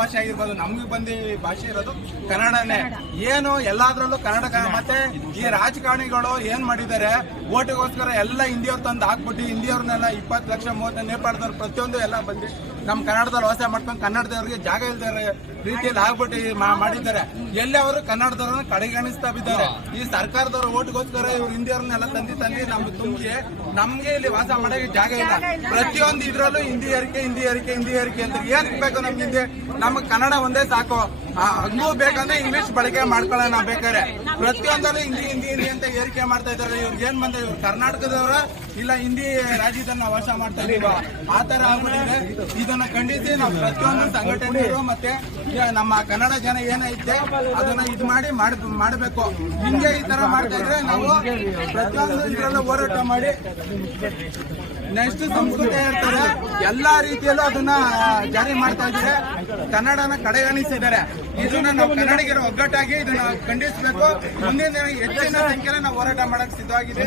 ಭಾಷೆ ಆಗಿರ್ಬೋದು, ನಮ್ಗೆ ಬಂದು ಭಾಷೆ ಇರೋದು ಕನ್ನಡನೇ. ಏನು ಎಲ್ಲಾದ್ರಲ್ಲೂ ಕನ್ನಡ. ಮತ್ತೆ ಈ ರಾಜಕಾರಣಿಗಳು ಏನ್ ಮಾಡಿದ್ದಾರೆ, ಓಟಿಗೋಸ್ಕರ ಎಲ್ಲ ಹಿಂದಿಯವ್ರು ತಂದು ಹಾಕ್ಬಿಟ್ಟು ಹಿಂದಿಯವ್ರನ್ನೆಲ್ಲ 20 ಲಕ್ಷ 30 ನೇಪಾಳದವ್ರು ಪ್ರತಿಯೊಂದು ಎಲ್ಲ ಬಂದು ನಮ್ಮ ಕನ್ನಡದಲ್ಲಿ ವಾಸ ಮಾಡ್ಕೊಂಡು ಕನ್ನಡದವ್ರಿಗೆ ಜಾಗ ಇಲ್ದಾರೆ ರೀತಿಯಲ್ಲಿ ಆಗ್ಬಿಟ್ಟು ಮಾಡಿದ್ದಾರೆ. ಎಲ್ಲಿ ಅವರು ಕನ್ನಡದವ್ರನ್ನ ಕಡೆಗಣಿಸ್ತಾ ಬಿದ್ದಾರೆ. ಈ ಸರ್ಕಾರದವ್ರ ಓಟ್ಗೋಸ್ಕರ ಇವ್ರು ಹಿಂದಿಯವ್ರನ್ನೆಲ್ಲ ತಂದು ನಮ್ಗೆ ಇಲ್ಲಿ ವಾಸ ಮಾಡಕ್ಕೆ ಜಾಗ ಇಲ್ಲ. ಪ್ರತಿಯೊಂದು ಇದ್ರಲ್ಲೂ ಹಿಂದಿ ಏರಿಕೆ ಅಂತ ಏನ್ ಬೇಕು ನಮ್ಗೆ ಹಿಂದಿ? ನಮ್ಗೆ ಕನ್ನಡ ಒಂದೇ ಸಾಕು. ಹಂಗೂ ಬೇಕಂದ್ರೆ ಇಂಗ್ಲಿಷ್ ಬಳಕೆ ಮಾಡ್ಕೊಳ್ಳೋಣ ಬೇಕಾದ್ರೆ. ಪ್ರತಿಯೊಂದಲ್ಲೂ ಹಿಂದಿ ಅಂತ ಏರಿಕೆ ಮಾಡ್ತಾ ಇದ್ದಾರೆ. ಇವ್ರಿಗೆ ಏನ್ ಬಂದ, ಇವ್ರು ಕರ್ನಾಟಕದವರ ಇಲ್ಲ ಹಿಂದಿ ರಾಜ್ಯದಲ್ಲಿ ನಾವು ವಾಸ ಮಾಡ್ತಾ ಇದೀವ ಆ ತರ ಆಗ್ಬಿಟ್ಟಿದೆ. ಇದನ್ನ ಖಂಡಿಸಿ ನಾವು ಪ್ರತಿಯೊಂದು ಸಂಘಟನೆಗಳು ಮತ್ತೆ ನಮ್ಮ ಕನ್ನಡ ಜನ ಏನೈತೆ ಅದನ್ನ ಇದು ಮಾಡಬೇಕು. ಹಿಂಗೆ ಈ ತರ ಮಾಡ್ತಾ ಇದ್ರೆ ನಾವು ಪ್ರತಿಯೊಂದು ಇದರಲ್ಲೂ ಹೋರಾಟ ಮಾಡಿ ನೆಕ್ಸ್ಟ್ ಸಂಸ್ಕೃತಿ ಇರ್ತಾರೆ ಎಲ್ಲಾ ರೀತಿಯಲ್ಲೂ ಅದನ್ನ ಜಾರಿ ಮಾಡ್ತಾ ಇದ್ದಾರೆ. ಕನ್ನಡನ ಕಡೆಗಣಿಸಿದ್ದಾರೆ. ಇದನ್ನ ನಾವು ಕನ್ನಡಿಗರ ಒಗ್ಗಟ್ಟಾಗಿ ಇದನ್ನ ಖಂಡಿಸಬೇಕು. ಮುಂದಿನ ದಿನ ಹೆಚ್ಚಿನ ಸಂಖ್ಯೆಯಲ್ಲಿ ನಾವು ಹೋರಾಟ ಮಾಡಕ್ ಸಿದ್ಧವಾಗಿದೆ.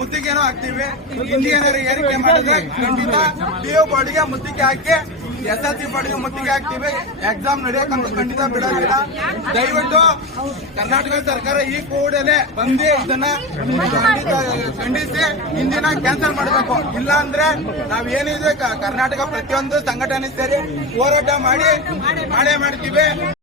ಮುತ್ತಿಗೆನೂ ಹಾಕ್ತಿವಿ. ಹಿಂದಿ ಏನಾದ್ರು ಏರಿಕೆ ಮಾಡಿದ್ರೆ ಖಂಡಿತ PU ಬೋರ್ಡ್ಗೆ ಮುತ್ತಿಗೆ ಹಾಕಿ, SSC ಬೋರ್ಡ್ಗೆ ಮುತ್ತಿಗೆ ಹಾಕ್ತಿವಿ. ಎಕ್ಸಾಮ್ ನಡೆಯಕ್ಕಂತೂ ಖಂಡಿತ ಬಿಡೋದಿಲ್ಲ. ದಯವಿಟ್ಟು ಕರ್ನಾಟಕ ಸರ್ಕಾರ ಈ ಕೂಡಲೇ ಬಂದು ಇದನ್ನ ಖಂಡಿಸಿ ಹಿಂದಿನ ಕ್ಯಾನ್ಸಲ್ ಮಾಡಬೇಕು. ಇಲ್ಲ ಅಂದ್ರೆ ನಾವೇನಿದೆ ಕರ್ನಾಟಕ ಪ್ರತಿಯೊಂದು ಸಂಘಟನೆ ಸೇರಿ ಹೋರಾಟ ಮಾಡಿ ಮಾಡೇ ಮಾಡ್ತೀವಿ.